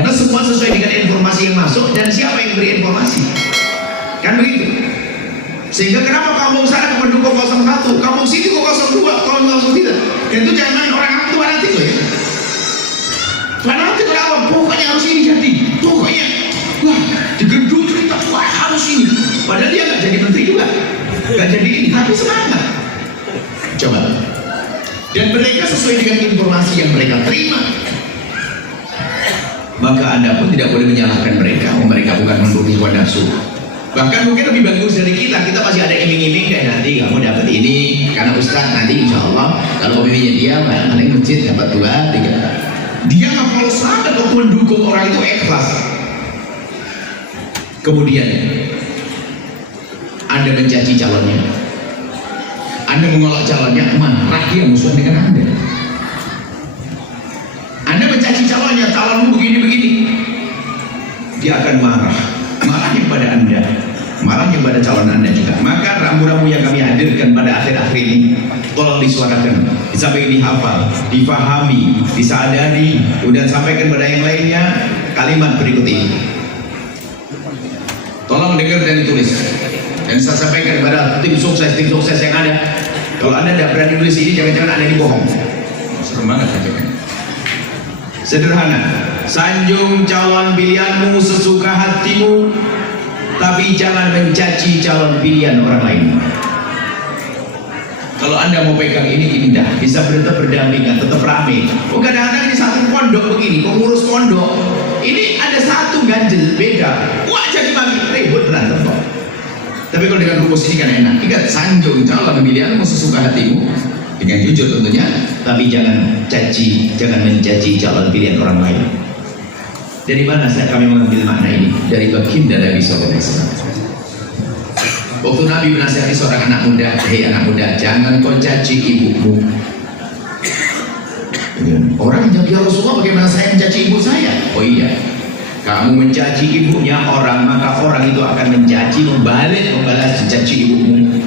Karena semua sesuai dengan informasi yang masuk dan siapa yang beri informasi. Kan begitu. Sehingga kenapa kampung sana mendukung 01, kampung sini kok 02, kalau 03. Dan itu jangan main orang itu fanatik loh ya. Fanatik kenapa? Pokoknya harus ini jadi. Pokoknya wah digedung cerita wah harus ini. Padahal dia nggak jadi menteri juga, nggak jadi ini, tapi semangat. Coba. Dan mereka sesuai dengan informasi yang mereka terima. Maka Anda pun tidak boleh menyalahkan mereka. Mereka bukan menuruti hawa nafsu. Bahkan mungkin lebih bagus dari kita masih ada iming-iming kayak nanti kamu dapat ini karena Ustaz nanti insya Allah kalau pemimpinnya dia paling masjid dapat 2, 3. Dia nggak mau sangat waktu mendukung orang itu ikhlas. Kemudian Anda mencaci calonnya, Anda mengolok calonnya, marah dia musuhan dengan Anda. Anda mencaci calonnya, calonmu begini-begini, dia akan marah. Marahnya pada Anda, marahnya pada calon Anda juga. Maka rambu-rambu yang kami hadirkan pada akhir-akhir ini tolong disuarakan, disampaikan, dihafal, difahami, disadari, kemudian sampaikan pada yang lainnya kalimat berikut ini. Tolong dengar dan ditulis. Dan saya sampaikan kepada tim sukses yang ada. Kalau Anda tidak berani tulis ini, jangan-jangan Anda dibohong. Serem banget aja. Sederhana, sanjung calon pilihanmu sesuka hatimu, tapi jangan mencaci calon pilihan orang lain. Kalau Anda mau pegang ini indah, bisa tetap berdampingan, tetap rame. Oh kadang-kadang di satu pondok begini, pengurus pondok, ini ada satu ganjel beda, wah jadi maki ribut berantem kok. Tapi kalau dengan rumus ini kan enak. Ingat, sanjung calon pilihanmu sesuka hatimu, dengan jujur tentunya, tapi jangan mencaci calon pilihan orang lain. Dari mana kami mengambil makna ini? Dari baginda Nabi SAW. Waktu Nabi menasihati seorang anak muda, hei anak muda, jangan kau caci ibumu. Orang yang ya Rasulullah, bagaimana saya mencaci ibu saya? Oh iya, kamu mencaci ibunya orang, maka orang itu akan mencaci, membalas mencaci ibumu.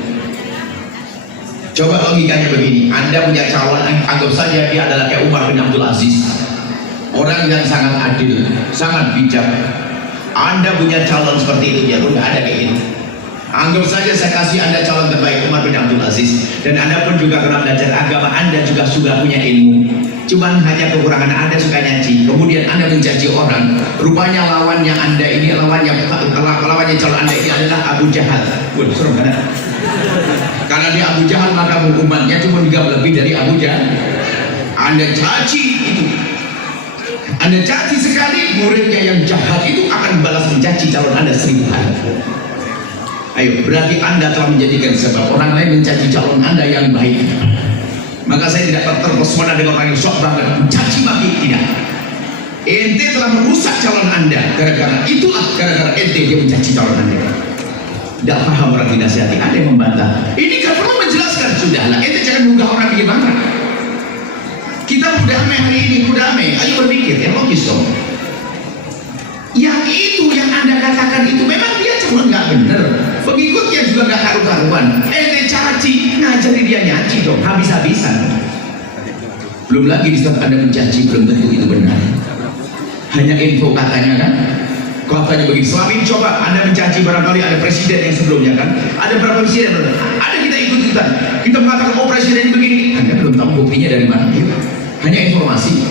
Coba logikanya begini, Anda punya calon, anggap saja dia adalah kayak Umar bin Abdul Aziz, orang yang sangat adil, sangat bijak. Anda punya calon seperti itu, ya nggak ada kayak gitu. Anggap saja saya kasih Anda calon terbaik Umar bin Abdul Aziz, dan Anda pun juga pernah belajar agama, Anda juga sudah punya ilmu. Cuman hanya kekurangan Anda suka nyaci. Kemudian Anda mencaci orang. Rupanya lawannya Anda ini, lawannya calon Anda ini adalah Abu Jahal. Wah, serem kan? Karena dia Abu Jahal, maka hukumannya cuma juga lebih dari Abu Jahal. Anda caci itu, Anda caci sekali, muridnya yang jahat itu akan balas mencaci calon Anda 1000 kali. Ayo, berarti Anda telah menjadikan sebab orang lain mencaci calon Anda yang baik. Maka saya tidak terpesona dengan orang yang sok banget mencaci maki, tidak. Ente telah merusak calon Anda gara-gara ente dia mencaci calon Anda. Tidak paham orang dinasihati, ada yang membantah. Ini kan perlu menjelaskan, sudahlah, ente jangan munggah orang gimana. Kita berdamai hari ini, berdamai, ayo berpikir, yang logis dong. Yang itu yang Anda katakan itu memang dia cuma nggak bener, pengikutnya juga nggak karu-karuan. Ente caci, ngajari dia nyaci dong, habis-habisan. Belum lagi di saat Anda mencaci, belum tentu itu benar. Hanya info katanya kan. Katanya begini, selama ini coba Anda mencaci barangkali ada presiden yang sebelumnya kan, ada berapa presiden, ada kita ikut-ikutan, kita mengatakan oh presiden begini, Anda belum tahu buktinya dari mana, hanya informasi.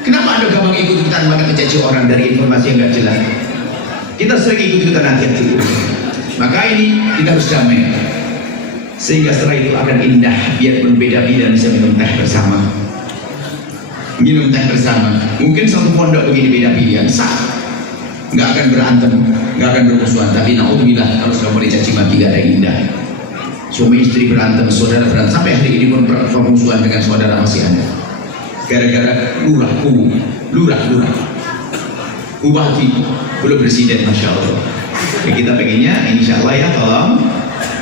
Kenapa Anda gampang ikut-ikutan maka mencaci orang dari informasi yang nggak jelas? Kita sering ikut-ikutan hati-hati. Maka ini kita harus damai, sehingga setelah itu akan indah, biarpun beda-beda bisa minum teh bersama. Minum teh bersama, mungkin satu pondok begini beda pilihan, sah, nggak akan berantem, nggak akan bermusuhan. Tapi naudzubillah, kalau sudah boleh caci maki gak ada yang indah. Suami istri berantem, saudara berantem, sampai hari ini pun permusuhan dengan saudara masih ada. Gara-gara lurah, bupati, belum presiden, masya Allah. Kita pengennya, insya Allah ya, tolong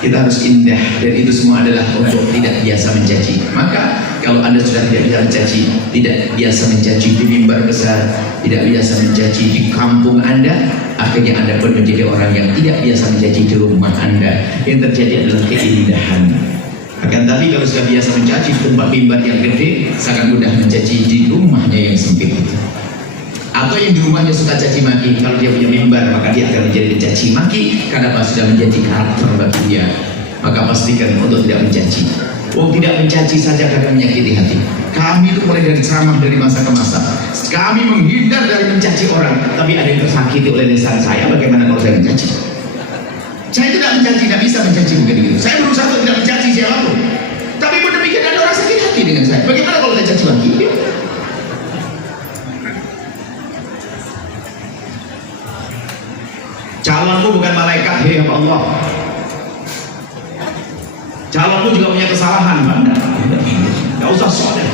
kita harus indah, dan itu semua adalah untuk tidak biasa mencaci. Maka kalau Anda sudah tidak biasa mencaci, tidak biasa mencaci di mimbar besar, tidak biasa mencaci di kampung Anda, akhirnya Anda pun menjadi orang yang tidak biasa mencaci di rumah Anda. Yang terjadi adalah keindahan. Akan tapi kalau sudah biasa mencaci di tempat mimbar yang gede, sangat mudah mencaci di rumahnya yang sempit. Atau yang di rumahnya suka caci maki, kalau dia punya mimbar maka dia akan menjadi mencaci maki karena sudah menjadi karakter bagi dia. Maka pastikan untuk tidak mencaci. Tidak mencaci saja kadang menyakiti hati. Kami itu mulai dari ceramah dari masa ke masa. Kami menghindar dari mencaci orang, tapi ada yang tersakiti oleh lisan saya. Bagaimana kalau saya mencaci? Saya tidak mencaci, tidak bisa mencaci bukan gitu. Saya berusaha untuk tidak mencaci siapapun. Tapi pun demikian ada orang sakit hati dengan saya. Bagaimana kalau saya caci lagi? Calonmu bukan malaikat, hei Allah. Calonmu juga punya kesalahan, Anda. Gak usah soalnya.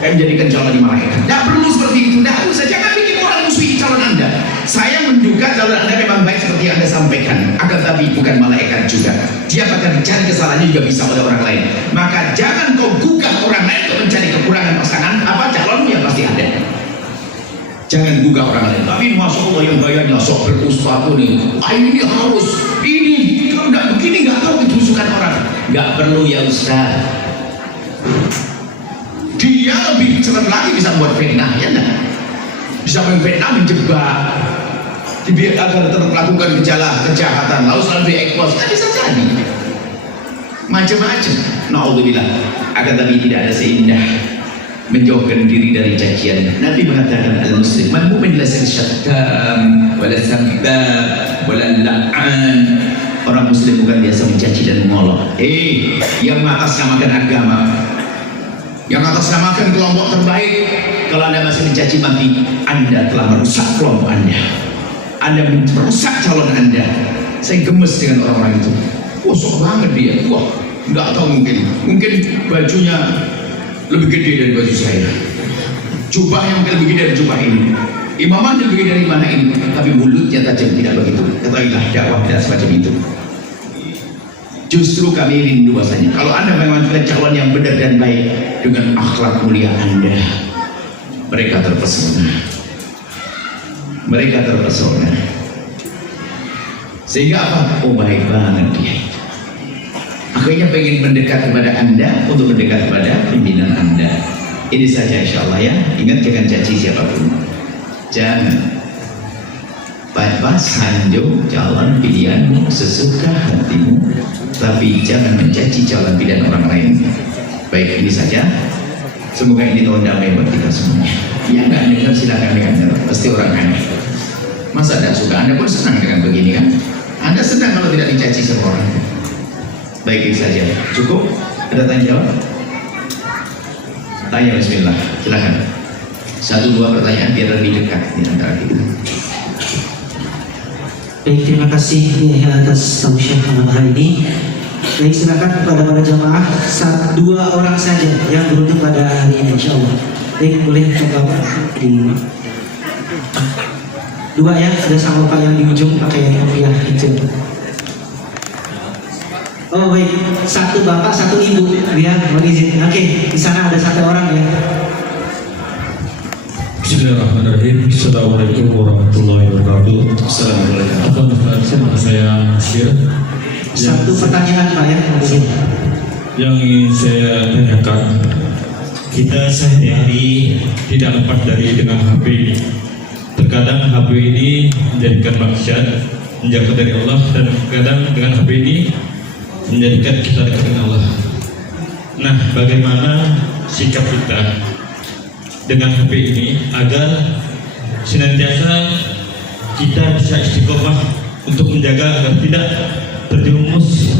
Kayak menjadikan calon di malaikat. Tidak perlu seperti itu. Tidak usah. Jangan bikin orang musuhi calon Anda. Saya menduga calon Anda memang baik seperti yang Anda sampaikan. Akan tapi bukan malaikat juga. Dia akan mencari kesalahannya juga bisa oleh orang lain. Maka jangan kau gugah orang lain untuk mencari kekurangan pasangan calonmu yang pasti ada. Jangan gugah orang lain. Tapi masuk Allah yang bayarnya sok berustaz nih. Ini harus ini. Kalau nggak begini nggak tahu ketusukan orang. Nggak perlu ya Ustaz. Dia lebih cepat lagi bisa buat fitnah ya enggak? Bisa memfitnah, menjebak. Dia agar terlakukan kejahatan. Lalu selalu diekspos. Kan bisa jadi. Macam-macam. Na'udzubillah. Akan tapi tidak ada seindah menjauhkan diri dari cacian. Nabi mengatakan al-muslim man mu'min la syattam wala sabbab wala la'an. Orang muslim bukan biasa mencaci dan mengolok. Yang mengatasnamakan agama, yang mengatasnamakan kelompok terbaik, kalau Anda masih mencaci maki, Anda telah merusak kelompok Anda. Anda merusak calon Anda. Saya gemes dengan orang-orang itu. Wah, sok banget dia. Wah, nggak tahu mungkin bajunya lebih gede dari baju saya, jubahnya mungkin lebih gede dari jubah ini, imamannya lebih gede dari mana ini, tapi mulutnya tajam. Tidak begitu. Ketahuilah dakwah tidak semacam itu. Justru kami rindu bahasanya kalau Anda mengajukan calon yang benar dan baik dengan akhlak mulia Anda, mereka terpesona, sehingga apa? Oh, baik banget dia. Akhirnya pengen mendekat kepada Anda untuk mendekat kepada pimpinan Anda. Ini saja insya Allah ya. Ingat, jangan caci siapapun. Jangan. Sanjung calon pilihanmu sesuka hatimu, tapi jangan mencaci calon pilihan orang lain. Baik, ini saja. Semoga ini tahun damai buat kita semuanya. Yang nggak dengar silakan dengar. Pasti orang aneh. Masa tidak suka? Anda pun senang dengan begini kan? Anda senang kalau tidak dicaci sama orang. Baik, itu saja. Cukup? Ada tanya jawab? Tanya, bismillah. Silakan. 1-2 pertanyaan biar lebih dekat di antara kita. Baik, terima kasih atas tausiah malam hari ini. Baik, silakan kepada para jamaah 2 orang saja yang beruntung pada hari ini insyaallah. Baik, boleh coba di 2 ya, ada sama Pak yang di ujung pakai kopiah hijau. Oh baik, 1 bapak, 1 ibu ya, mohon izin. Oke, di sana ada 1 orang ya. Bismillahirrahmanirrahim. Assalamualaikum warahmatullahi wabarakatuh. Assalamualaikum. Saya Nasir. 1 pertanyaan Pak ya, mohon izin. Yang ingin saya tanyakan, kita sehari-hari tidak lepas dari dengan HP ini. Terkadang HP ini menjadikan maksiat, menjauh dari Allah, dan terkadang dengan HP ini menjadikan kita dekat dengan Allah. Nah, bagaimana sikap kita dengan HP ini agar senantiasa kita bisa istiqomah untuk menjaga agar tidak terjerumus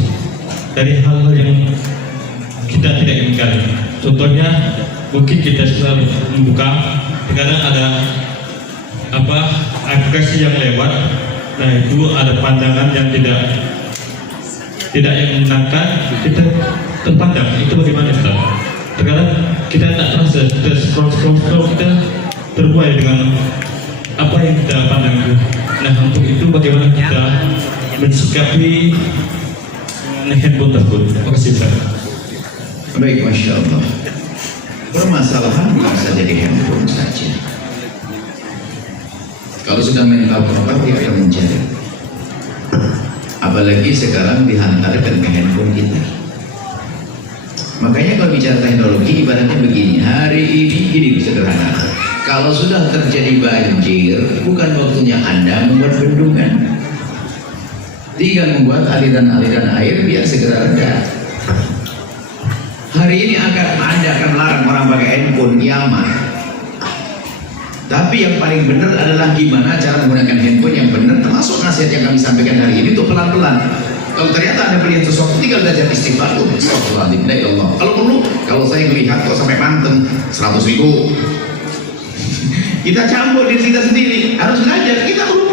dari hal-hal yang kita tidak inginkan. Contohnya, mungkin kita selalu membuka, terkadang ada aplikasi yang lewat. Nah, itu ada pandangan yang tidak yang menyenangkan, kita terpandang. Itu bagaimana Ustaz? Terkadang kita tak terasa, kita scroll, kita terbuai dengan apa yang kita pandang itu. Nah, untuk itu bagaimana kita mensikapi handphone tersebut? Terima kasih Ustaz. Baik, Masya Allah. Permasalahan bukan saja di handphone saja. Kalau sudah mental properti akan mencari. Apalagi sekarang dihantarkan ke handphone kita. Makanya kalau bicara teknologi ibaratnya begini, hari ini gini sederhana. Kalau sudah terjadi banjir, bukan waktunya Anda membuat bendungan. Tinggal membuat aliran-aliran air biar segera reda. Hari ini Anda akan melarang orang pakai handphone, nyaman. Tapi yang paling benar adalah gimana cara menggunakan handphone yang benar, termasuk nasihat yang kami sampaikan hari ini untuk pelan-pelan. Kalau ternyata Anda melihat sesuatu, tinggal belajar istighfar. Astagfirullahaladzim, ya Allah. Kalau perlu, kalau saya melihat kok sampai manteng 100.000, kita campur diri kita sendiri, harus belajar. Kita perlu.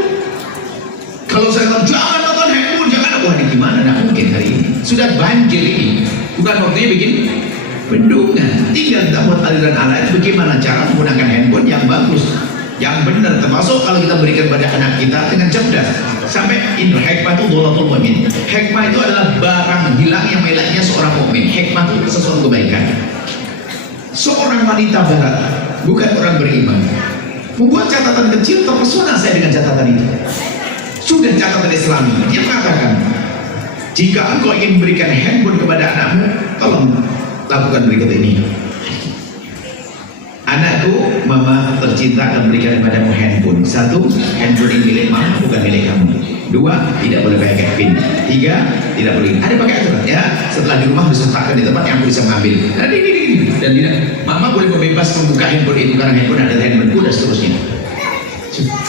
Kalau saya bilang jangan nonton handphone, jangan, wah ini gimana? Nah mungkin hari ini sudah banjir ini, bukan waktunya bikin bendungan. Tinggal kita buat aliran air. Bagaimana cara menggunakan handphone yang bagus, yang benar, termasuk kalau kita berikan pada anak kita dengan cerdas. Sampai hikmah itu dholatul mu'min. Hikmah itu adalah barang hilang yang miliknya seorang mukmin. Hikmah itu sesuatu kebaikan. Seorang wanita barat, bukan orang beriman, membuat catatan kecil, terpesona saya dengan catatan itu. Sudah catatan Islami. Dia mengatakan, jika engkau ingin memberikan handphone kepada anakmu, tolong lakukan berikut ini. Anakku, mama tercinta akan berikan kepadamu handphone. 1, handphone ini milik mama, bukan milik kamu. 2, tidak boleh pakai pin. 3, tidak boleh. Ada pakai aturan ya. Setelah di rumah harus letakkan di tempat yang aku bisa mengambil. Dan ini. Dan tidak. Mama boleh bebas membuka handphone itu karena handphone ada handphoneku dan seterusnya.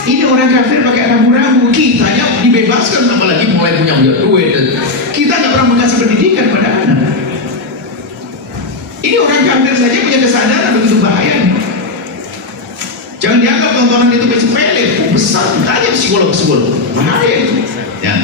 Ini orang kafir pakai ragu-ragu. Kita yang dibebaskan, apalagi mulai punya duit. Kita nggak pernah mengasih pendidikan pada anak. Ini orang kafir saja punya kesadaran begitu bahaya. Jangan dianggap tontonan itu sepele, besar. Tanya psikolog bahaya itu. Ya.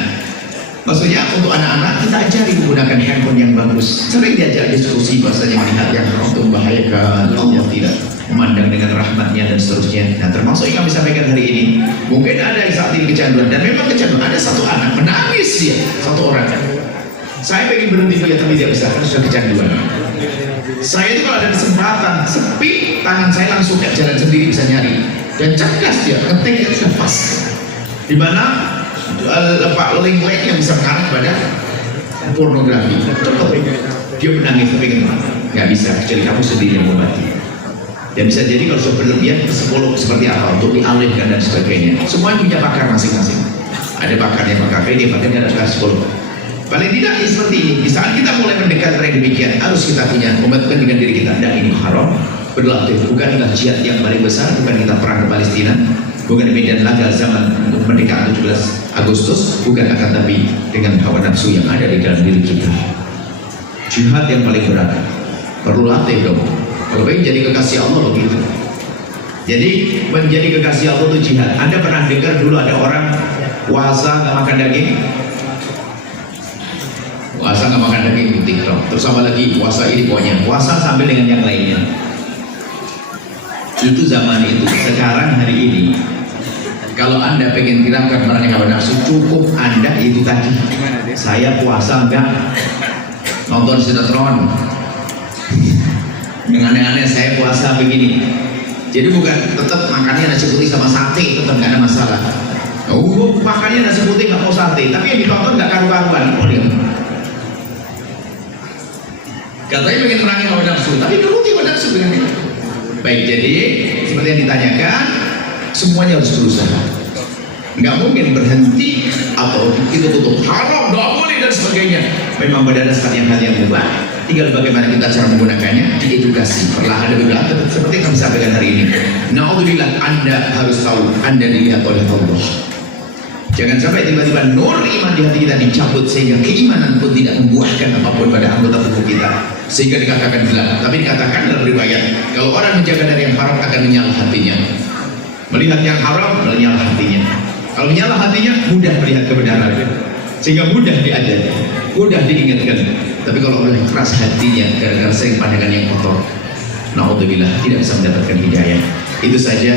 Maksudnya untuk anak-anak kita ajari menggunakan handphone yang bagus. Sering diajak diskusi bahasanya melihat yang itu membahayakan, yang tidak memandang dengan rahmatnya dan seterusnya. Nah termasuk yang kami sampaikan hari ini, mungkin ada yang saat ini kecanduan, dan memang kecanduan. Ada satu anak menangis dia, satu orang. Saya pengen berhenti saja tapi tidak bisa, karena sudah kecanduan. Saya itu kalau ada kesempatan sepi, tangan saya langsung kayak jalan sendiri bisa nyari. Dan cerdas dia, ngetiknya sudah pas. Di mana lepak link-link yang bisa mengarah pada pornografi. Contoh, dia menangis tapi nggak bisa, kecuali kamu sendiri yang mengobati. Dan bisa jadi kalau sudah berlebihan, psikolog seperti apa untuk dialihkan dan sebagainya. Semuanya punya pakar masing-masing. Ada pakarnya pakar dia pakarnya adalah psikolog. Paling tidak seperti ini. Di saat kita mulai mendekat yang demikian, harus kita punya komitmen dengan diri kita. Dan ini haram, berlatih. Bukanlah jihad yang paling besar, bukan kita perang ke Palestina, bukan medan laga zaman untuk merdeka 17 Agustus, bukan, akan tapi dengan hawa nafsu yang ada di dalam diri kita. Jihad yang paling berat, perlu latih dong. Kalau pengen jadi kekasih Allah begitu. Jadi menjadi kekasih Allah itu jihad. Anda pernah dengar dulu ada orang puasa nggak makan daging? Puasa nggak makan daging itu TikTok. Terus sama lagi puasa ini pokoknya puasa sambil dengan yang lainnya. Itu zaman itu. Sekarang hari ini, kalau Anda pengen hilangkan barang yang hawa nafsu, cukup Anda itu tadi. Saya puasa enggak nonton sinetron. Dengan aneh-aneh saya puasa begini. Jadi bukan tetap makannya nasi putih sama sate, tetap nggak ada masalah. Oh, makannya nasi putih nggak mau sate, tapi yang ditonton nggak karu-karuan. Oh, lihat. Katanya pengen merangi hawa nafsu, tapi nuruti hawa nafsu dengan itu. Baik, jadi seperti yang ditanyakan, semuanya harus berusaha. Nggak mungkin berhenti atau itu tutup haram, nggak boleh dan sebagainya. Memang berdasarkan hal yang mubah. Tinggal bagaimana kita cara menggunakannya, diedukasi perlahan demi perlahan, seperti yang kami sampaikan hari ini. Naudzubillah, Anda harus tahu Anda dilihat oleh Allah. Jangan sampai tiba-tiba nur iman di hati kita dicabut sehingga keimanan pun tidak membuahkan apapun pada anggota tubuh kita, sehingga dikatakan gila. Tapi dikatakan dalam riwayat, kalau orang menjaga dari yang haram akan menyala hatinya. Melihat yang haram menyala hatinya. Kalau menyala hatinya mudah melihat kebenaran, sehingga mudah diajari, mudah diingatkan. Tapi kalau oleh keras hatinya gara-gara sering pandangan yang kotor, naudzubillah, tidak bisa mendapatkan hidayah. Itu saja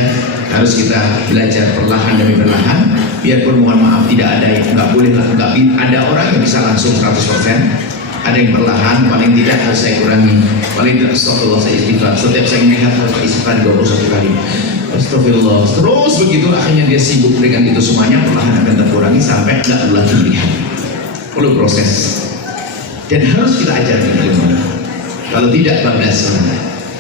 harus kita belajar perlahan demi perlahan. Biarpun mohon maaf tidak ada yang nggak boleh lah, nggak ada orang yang bisa langsung 100%. Ada yang perlahan, paling tidak harus saya kurangi. Paling tidak astagfirullah, saya istighfar. Setiap saya melihat harus istighfar 21 kali. Astagfirullah. Terus begitu akhirnya dia sibuk dengan itu semuanya, perlahan akan terkurangi sampai nggak lagi melihat. Perlu proses. Dan harus kita ajarkan bagaimana. Kalau tidak bablas.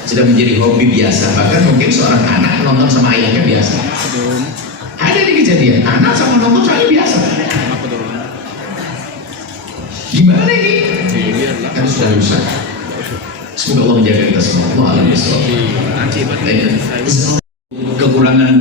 sudah menjadi hobi biasa. Bahkan mungkin seorang anak nonton sama ayahnya biasa. Ada di kejadian anak sama nonton sama ayah biasa. Gimana ini? Kan sudah rusak. Semoga Allah menjaga kita semua. Allah kekurangan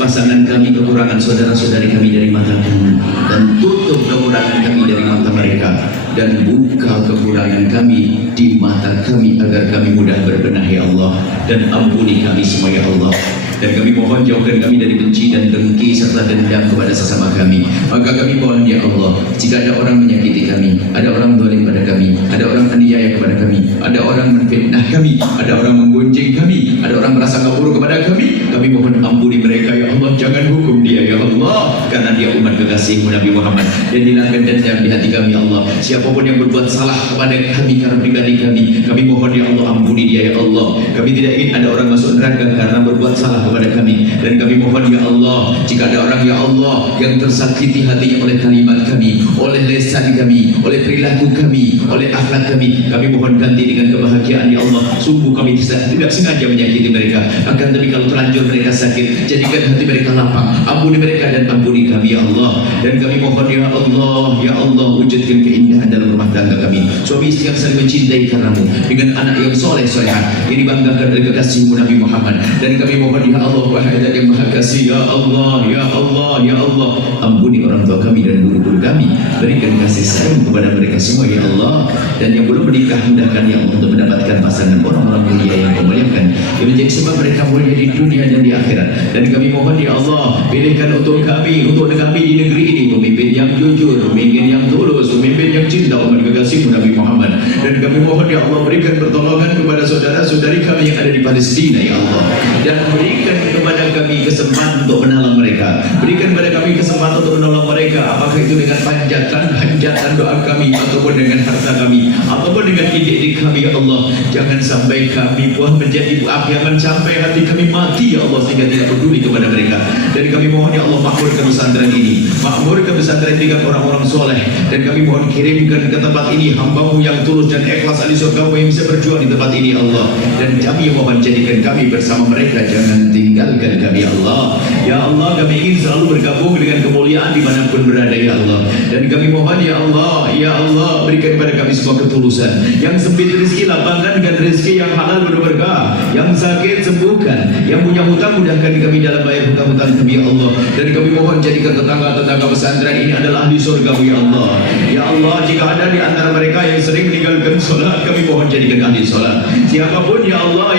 pasangan kami, kekurangan saudara-saudari kami dari mata kami, dan tutup kekurangan kami dari mata mereka, dan buka kekurangan kami di mata kami agar kami mudah berbenah ya Allah, dan ampuni kami semua ya Allah. Dan kami mohon jauhkan kami dari benci dan dengki serta dendam kepada sesama kami. Maka kami mohon ya Allah, jika ada orang menyakiti kami, ada orang zalim pada kami, ada orang aniaya kepada kami, ada orang menfitnah kami, ada orang menggonceng kami, ada orang merasa buruk kepada kami mohon ampuni mereka ya Allah. Jangan hukum dia ya Allah, karena dia umat kekasihmu Nabi Muhammad. Dan hilangkan dendam di hati kami ya Allah. Siapapun yang berbuat salah kepada kami karena pribadi kami mohon ya Allah, ampuni dia ya Allah. Kami tidak ingin ada orang masuk neraka karena berbuat salah kepada kami. Dan kami mohon ya Allah, jika ada orang ya Allah yang tersakiti hatinya oleh kalimat kami, oleh lisan kami, oleh perilaku kami, oleh akhlak kami mohon ganti dengan kebahagiaan ya Allah. Sungguh kami tidak sengaja menyakiti mereka, akan tapi kalau terlanjur mereka sakit, jadikan hati mereka lapang. Ampuni mereka dan ampuni kami ya Allah. Dan kami mohon ya Allah, wujudkan keindahan dalam rumah tangga kami, suami istri yang saling mencintai karenamu, dengan anak yang soleh-solehah yang dibanggakan oleh kekasihmu Nabi Muhammad. Dan kami mohon ya Allah, wahai Zat yang Maha Kasih, ya Allah, ya Allah, ya Allah, ampuni orang tua kami dan guru-guru kami, berikan kasih sayang kepada mereka semua ya Allah. Dan yang belum menikah, mudahkan ya Allah untuk mendapatkan pasangan orang-orang mulia yang kau muliakan, yang menjadi sebab mereka mulia di dunia dan di akhirat. Dan kami mohon ya Allah, pilihkan untuk kami di negeri ini pemimpin yang jujur, pemimpin yang tulus, pemimpin yang cinta umat kekasihmu Nabi Muhammad. Dan kami mohon ya Allah, berikan pertolongan kepada saudara-saudari kami yang ada di Palestina ya Allah, dan berikan kepada kami kesempatan untuk menolong mereka, berikan kepada kami kesempatan untuk menolong mereka, apakah itu dengan panjatan doa kami, ataupun dengan harta kami, ataupun dengan ide-ide kami ya Allah. Jangan sampai kami menjadi api, jangan sampai hati kami mati ya Allah, sehingga tidak peduli kepada mereka. Dan kami mohon ya Allah, makmurkan pesantren ini, makmurkan pesantren dengan orang-orang soleh. Dan kami mohon kirimkan ke tempat ini hamba-Mu yang tulus dan ikhlas ahli surga yang bisa berjuang di tempat ini Allah. Dan kami mohon jadikan kami bersama mereka, jangan tinggalkan kami ya Allah. Ya Allah, kami ingin selalu bergabung dengan kemuliaan dimanapun berada ya Allah. Dan kami mohon ya Allah, berikan kepada kami semua ketulusan. Yang sempit rezeki, lapangkan dengan rezeki yang halal berberkah. Yang sakit sembuhkan, yang punya hutang mudahkan kami dalam bayar hutang-hutang kami ya Allah. Dan kami mohon jadikan tetangga-tetangga pesantren ini adalah ahli surga ya Allah. Ya Allah, jika ada di antara mereka yang sering meninggalkan sholat, kami mohon jadikan ahli sholat. Siapapun ya Allah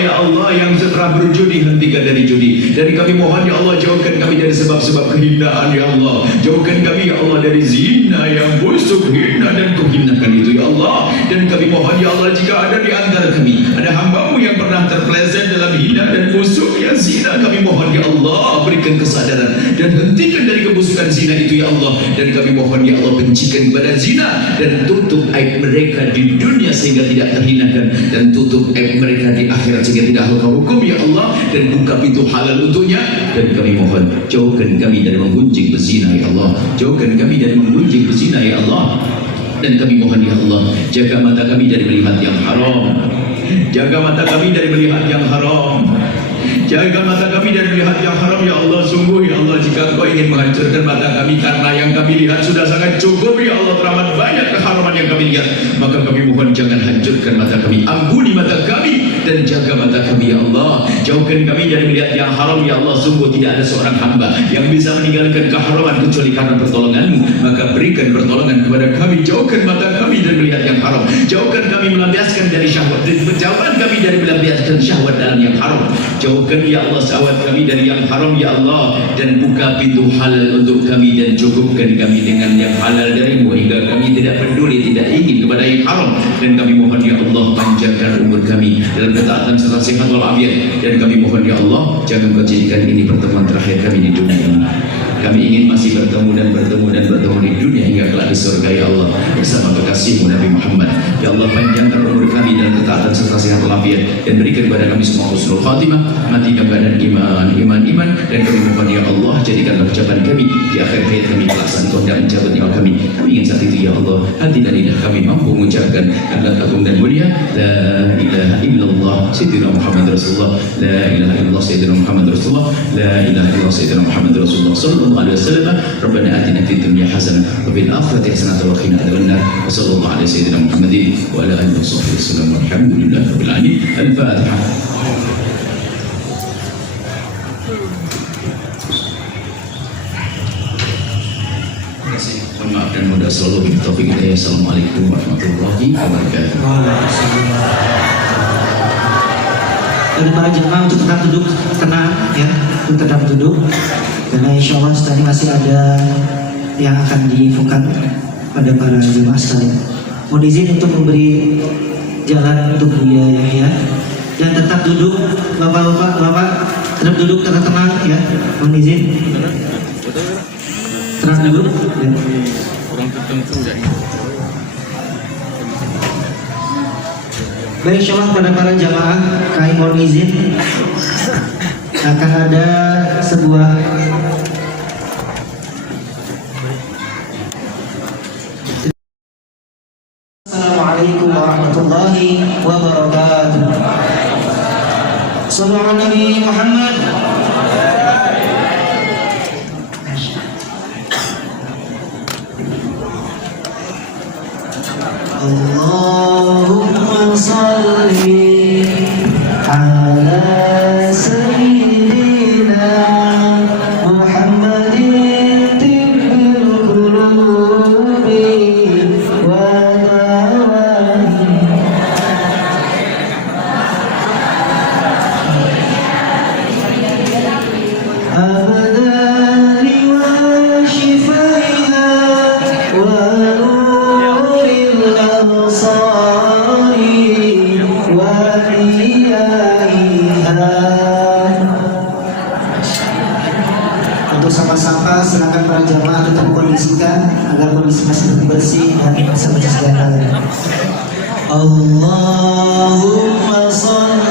yang setelah berjudi, hentikan dari judi. Dan kami mohon ya Allah, jauhkan kami dari sebab-sebab kehinaan ya Allah. Jauhkan kami ya Allah dari zina yang busuk, hina dan kuhinakan itu ya Allah. Dan kami mohon ya Allah, jika ada di antara kami ada hamba-Mu yang pernah terpeleset dalam hina dan busuk yang zina, kami mohon ya Allah, berikan kesadaran dan hentikan dari kebusukan zina itu ya Allah. Dan kami mohon ya Allah, bencikan kepada zina dan tutup aib mereka di dunia sehingga tidak terhinakan, dan tutup aib mereka di akhirat sehingga tidak Engkau hukum ya Allah, dan buka pintu halal untuknya. Dan kami mohon jauhkan kami dari menggunjing berzina ya Allah, jauhkan kami dari menggunjing berzina ya Allah. Dan kami mohon ya Allah, jaga mata kami dari melihat yang haram, jaga mata kami dari melihat yang haram, jaga mata kami dari melihat yang haram ya Allah. Sungguh ya Allah, jika Engkau ingin menghancurkan mata kami karena yang kami lihat sudah sangat cukup ya Allah, teramat banyak keharaman yang kami lihat, maka kami mohon jangan hancurkan mata kami, ampuni mata kami dan jaga mata kami ya Allah. Jauhkan kami dari melihat yang haram ya Allah. Sungguh tidak ada seorang hamba yang bisa meninggalkan keharaman kecuali karena pertolongan-Mu, maka berikan pertolongan kepada kami. Jauhkan mata kami dari melihat yang haram, jauhkan kami melampiaskan dari syahwat, jauhkan kami dari melampiaskan syahwat dalam yang haram. Jauhkan ya Allah syahwat kami dari yang haram ya Allah, dan buka pintu halal untuk kami, dan cukupkan kami dengan yang halal dari-Mu hingga kami tidak peduli, tidak ingin kepada yang haram. Dan kami mohon ya Allah, panjangkan umur kami dalam ketaatan serta sehat walafiat. Dan kami mohon ya Ya Allah, jangan Kau jadikan ini pertemuan terakhir kami di dunia ini. Kami ingin masih bertemu dan bertemu dan bertemu di dunia hingga kelak di surga ya Allah bersama kekasih-Mu Nabi Muhammad. Ya Allah, panjangkan umur kami dan ketaatan serta sehat walafiat, dan berikan kepada kami semua husnul khatimah, mati dalam keadaan iman, dan kami mohon ya Allah, jadikanlah ucapan kami di akhir hayat kami kelaksan Kau tidak mencabut nyawa kami. Kami ingin saat itu ya Allah, hati dan lidah kami mampu mengucapkan kalimat agung dan mulia, la ilaha illallah sayyidina Muhammad Rasulullah, la ilaha illallah sayyidina Muhammad Rasulullah, la ilaha illallah sayyidina Muhammad Rasulullah sallallahu alaihi wasallam. Rabbana atina fid dunya hasanah wa fil akhirati hasanah wa qina adzabannar. Wa sallallahu alaihi sayyidina Muhammadin wa ala alihi wasallam. Alhamdulillahi rabbil alamin. Al-Fatihah. Mohon maaf dan mudah selalu bila taufik hidayah. Assalamualaikum warahmatullahi wabarakatuh. Dari para jemaah untuk tetap duduk tenang ya, untuk tetap duduk, karena insya Allah tadi masih ada yang akan diinfokan pada para jemaah sekalian. Mohon izin untuk memberi jalan untuk Buya Yahya, dan tetap duduk, bapak tetap duduk, tetap tenang ya. Mohon izin. Tenang dulu. Ya. Baik, insyaallah pada para jamaah, kami mohon izin akan ada sebuah Assalamualaikum warahmatullahi wabarakatuh. Sallallahu Nabi Muhammad. Allahumma salli ala sayyidina Muhammadin tibbil qulubi wa dawa'i abadani wa shifaiha wa untuk sama-sama silakan para jamaah tetap kondisikan agar kondisi masih bersih dan bisa bersejahtera. Allahumma sholli